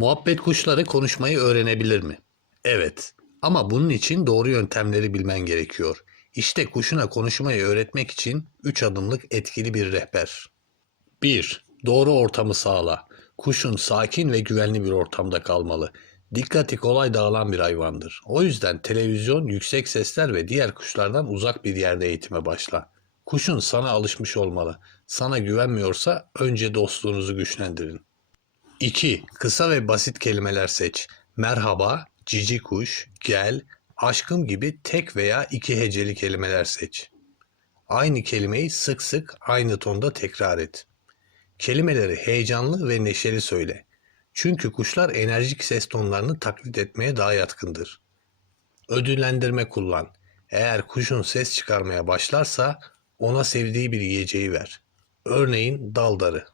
Muhabbet kuşları konuşmayı öğrenebilir mi? Evet. Ama bunun için doğru yöntemleri bilmen gerekiyor. İşte kuşuna konuşmayı öğretmek için 3 adımlık etkili bir rehber. 1. Doğru ortamı sağla. Kuşun sakin ve güvenli bir ortamda kalmalı. Dikkati kolay dağılan bir hayvandır. O yüzden televizyon, yüksek sesler ve diğer kuşlardan uzak bir yerde eğitime başla. Kuşun sana alışmış olmalı. Sana güvenmiyorsa önce dostluğunuzu güçlendirin. 2. Kısa ve basit kelimeler seç. Merhaba, cici kuş, gel, aşkım gibi tek veya iki heceli kelimeler seç. Aynı kelimeyi sık sık aynı tonda tekrar et. Kelimeleri heyecanlı ve neşeli söyle. Çünkü kuşlar enerjik ses tonlarını taklit etmeye daha yatkındır. Ödüllendirme kullan. Eğer kuşun ses çıkarmaya başlarsa ona sevdiği bir yiyeceği ver. Örneğin daldarı.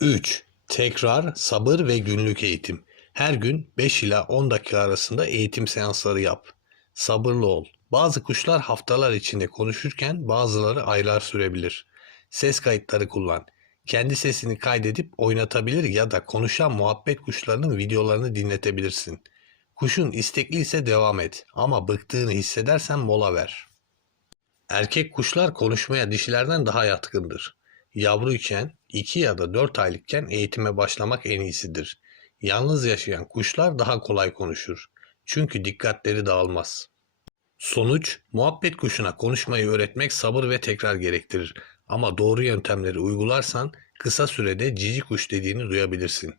3. Tekrar, sabır ve günlük eğitim. Her gün 5 ila 10 dakika arasında eğitim seansları yap. Sabırlı ol. Bazı kuşlar haftalar içinde konuşurken bazıları aylar sürebilir. Ses kayıtları kullan. Kendi sesini kaydedip oynatabilir ya da konuşan muhabbet kuşlarının videolarını dinletebilirsin. Kuşun istekli ise devam et ama bıktığını hissedersen mola ver. Erkek kuşlar konuşmaya dişilerden daha yatkındır. Yavruyken 2 ya da 4 aylıkken eğitime başlamak en iyisidir. Yalnız yaşayan kuşlar daha kolay konuşur. Çünkü dikkatleri dağılmaz. Sonuç, muhabbet kuşuna konuşmayı öğretmek sabır ve tekrar gerektirir. Ama doğru yöntemleri uygularsan kısa sürede cici kuş dediğini duyabilirsin.